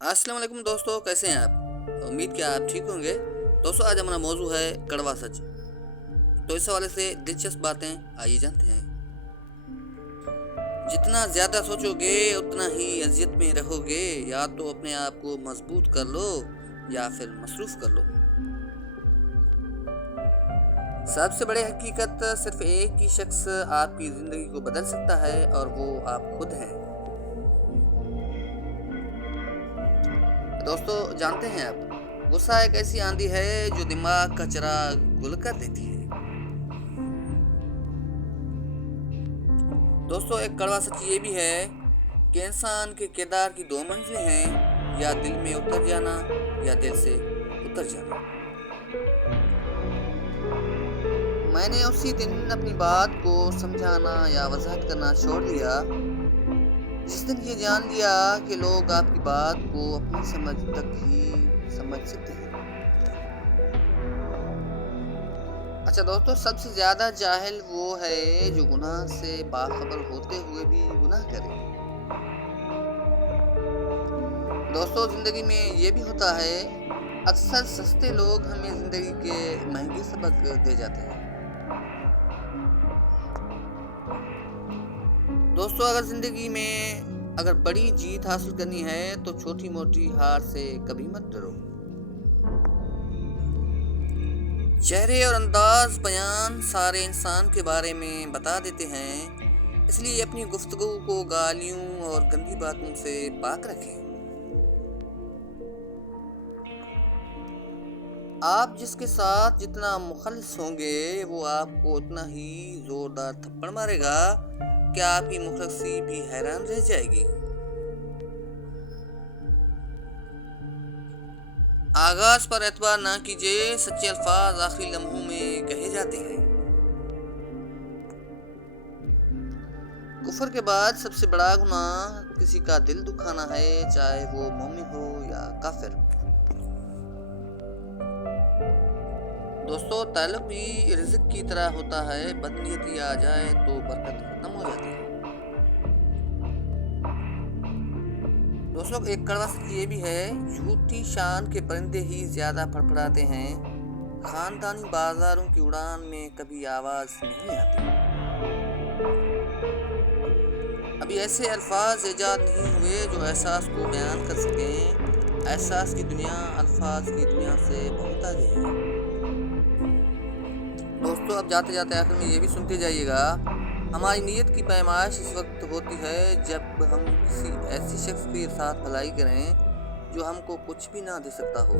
अस्सलाम वालेकुम दोस्तों, कैसे हैं आप? उम्मीद कि आप ठीक होंगे। दोस्तों, आज हमारा मौजू है कड़वा सच। तो इस हवाले से दिलचस्प बातें आइए जानते हैं। जितना ज़्यादा सोचोगे उतना ही अजियत में रहोगे। या तो अपने आप को मजबूत कर लो या फिर मसरूफ़ कर लो। सबसे बड़ी हकीकत, सिर्फ एक ही शख्स आपकी ज़िंदगी को बदल सकता है और वो आप खुद हैं। दोस्तों, जानते हैं आप, गुस्सा एक ऐसी आंधी है जो दिमाग का चिराग गुल कर देती है। दोस्तों, एक कड़वा सच ये भी है कि इंसान के किरदार की दो मंजिलें हैं, या दिल में उतर जाना या दिल से उतर जाना। मैंने उसी दिन अपनी बात को समझाना या वजाहत करना छोड़ दिया जिस दिन ये जान लिया कि लोग आपकी बात को अपनी समझ तक ही समझ सकते हैं। अच्छा दोस्तों, सबसे ज्यादा जाहिल वो है जो गुनाह से बाखबर होते हुए भी गुनाह करे। दोस्तों, जिंदगी में ये भी होता है, अक्सर सस्ते लोग हमें जिंदगी के महंगे सबक दे जाते हैं। दोस्तों, अगर जिंदगी में बड़ी जीत हासिल करनी है तो छोटी मोटी हार से कभी मत डरो। चेहरे और अंदाज बयान सारे इंसान के बारे में बता देते हैं, इसलिए अपनी गुफ्तगू को गालियों और गंदी बातों से पाक रखें। आप जिसके साथ जितना मुखलिस होंगे वो आपको उतना ही जोरदार थप्पड़ मारेगा कि आपकी मुखलिसी भी हैरान रह जाएगी। आगाज पर एतबार ना कीजिए, सच्चे अल्फाज आखिरी लम्हों में कहे जाते हैं। कुफर के बाद सबसे बड़ा गुनाह किसी का दिल दुखाना है, चाहे वो मोमिन हो या काफिर। दोस्तों, ताल्लुक भी रिज़्क की तरह होता है, बदनीयती आ जाए तो बरकत खत्म हो जाती है। दोस्तों, एक कड़वा सच ये भी है, झूठी शान के परिंदे ही ज्यादा फड़फड़ाते हैं। खानदानी बाजारों की उड़ान में कभी आवाज नहीं आती। अभी ऐसे अल्फाज इजाद नहीं हुए जो एहसास को बयान कर सकें। एहसास की दुनिया अल्फाज की दुनिया से बहुत आगे है। दोस्तों, अब जाते जाते आखिर में ये भी सुनते जाइएगा, हमारी नीयत की पैमाइश इस वक्त होती है जब हम किसी ऐसे शख्स के साथ भलाई करें जो हमको कुछ भी ना दे सकता हो।